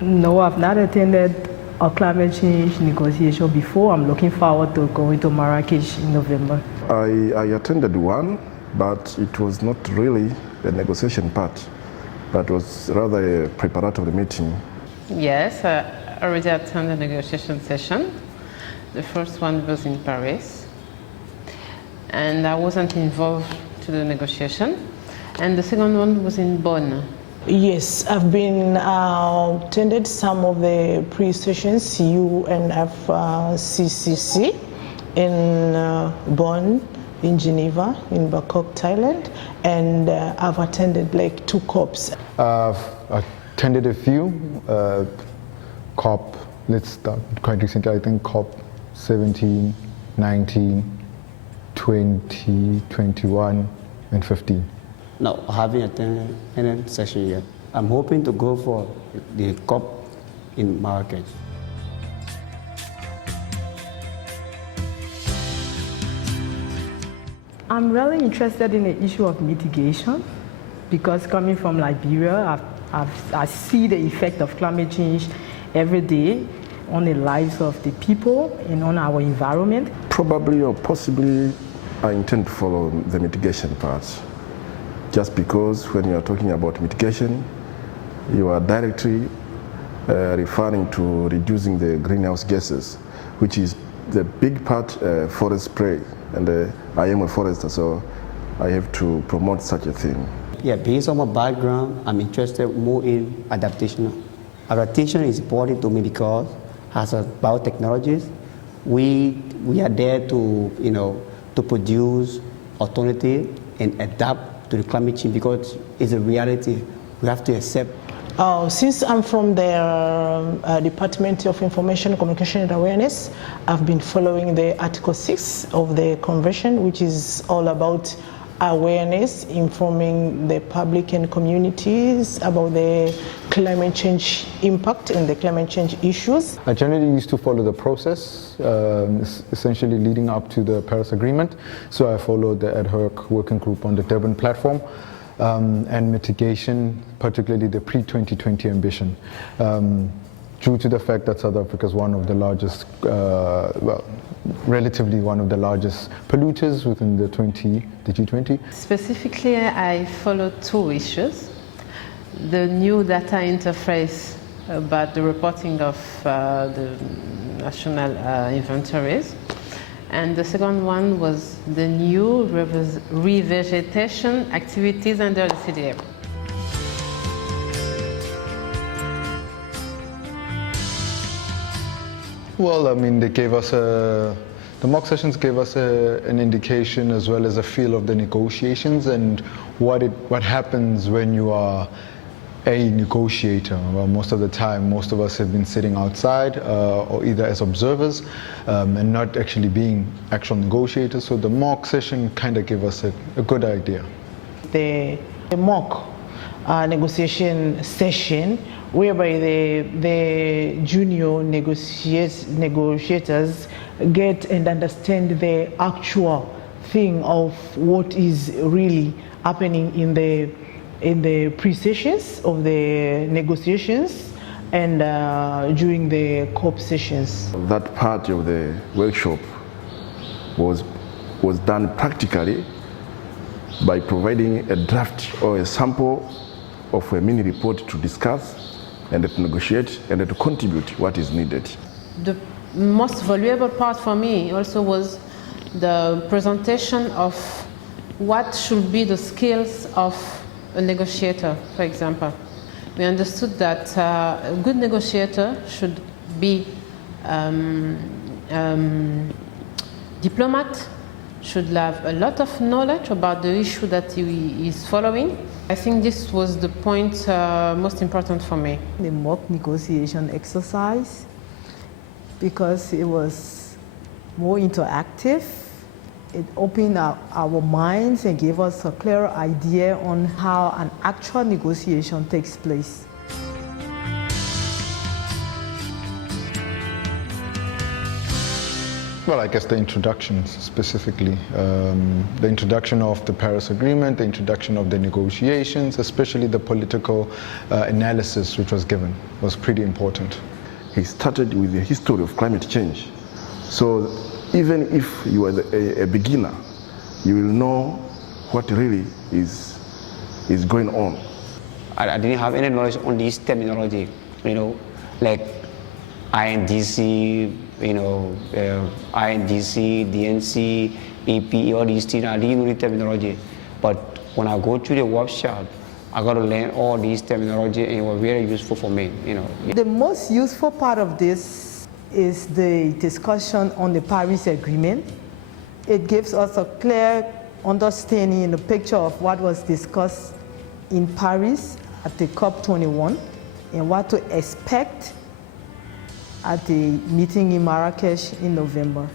No, I've not attended a climate change negotiation before. I'm looking forward to going to Marrakech in November. I attended one, but it was not really a negotiation part, but was rather a preparatory meeting. Yes, I already attended a negotiation session. The first one was in Paris, and I wasn't involved to the negotiation. And the second one was in Bonn. Yes, I've been attended some of the pre-sessions, UNFCCC in Bonn, in Geneva, in Bangkok, Thailand, and I've attended like 2 COPs. I've attended a few COP, let's start quite recently, I think COP 17, 19, 20, 21, and 15. No, I haven't attended any session yet. I'm hoping to go for the COP in Marrakech. I'm really interested in the issue of mitigation because coming from Liberia, I see the effect of climate change every day on the lives of the people and on our environment. Probably or possibly I intend to follow the mitigation part. Just because when you are talking about mitigation, you are directly referring to reducing the greenhouse gases, which is the big part forest spray, and I am a forester, so I have to promote such a thing. Yeah, based on my background, I'm interested more in adaptation. Adaptation is important to me because as a biotechnologist, we are there to, to produce alternative and adapt to the climate change because it's a reality we have to accept. Since I'm from the Department of Information, Communication and Awareness, I've been following the Article 6 of the Convention, which is all about awareness, informing the public and communities about the climate change impact and the climate change issues. I generally used to follow the process, essentially leading up to the Paris Agreement. So I followed the ad hoc working group on the Durban platform and mitigation, particularly the pre-2020 ambition. Due to the fact that South Africa is one of the largest, relatively one of the largest polluters within the G20. Specifically, I followed 2 issues. The new data interface about the reporting of the national inventories. And the second one was the new revegetation activities under the CDM. Well, I mean, they gave us the mock sessions gave us an indication as well as a feel of the negotiations and what happens when you are a negotiator. Well, most of the time, most of us have been sitting outside or either as observers and not actually being actual negotiators. So the mock session kind of gave us a good idea. The mock negotiation session whereby the junior negotiators get and understand the actual thing of what is really happening in the pre-sessions of the negotiations and during the COP sessions. That part of the workshop was done practically by providing a draft or a sample of a mini report to discuss and to negotiate and to contribute what is needed. The most valuable part for me also was the presentation of what should be the skills of a negotiator, for example. We understood that a good negotiator should be diplomat, should have a lot of knowledge about the issue that he is following. I think this was the point most important for me. The mock negotiation exercise, because it was more interactive, it opened our minds and gave us a clearer idea on how an actual negotiation takes place. Well, I guess the introductions specifically. The introduction of the Paris Agreement, the introduction of the negotiations, especially the political analysis which was given, was pretty important. He started with the history of climate change. So even if you are a beginner, you will know what really is going on. I didn't have any knowledge on this terminology, like INDC, INDC, DNC, EP, all these things. I didn't know the terminology. But when I go to the workshop, I got to learn all these terminology, and it was very useful for me. The most useful part of this is the discussion on the Paris Agreement. It gives us a clear understanding and a picture of what was discussed in Paris at the COP21 and what to expect at the meeting in Marrakech in November.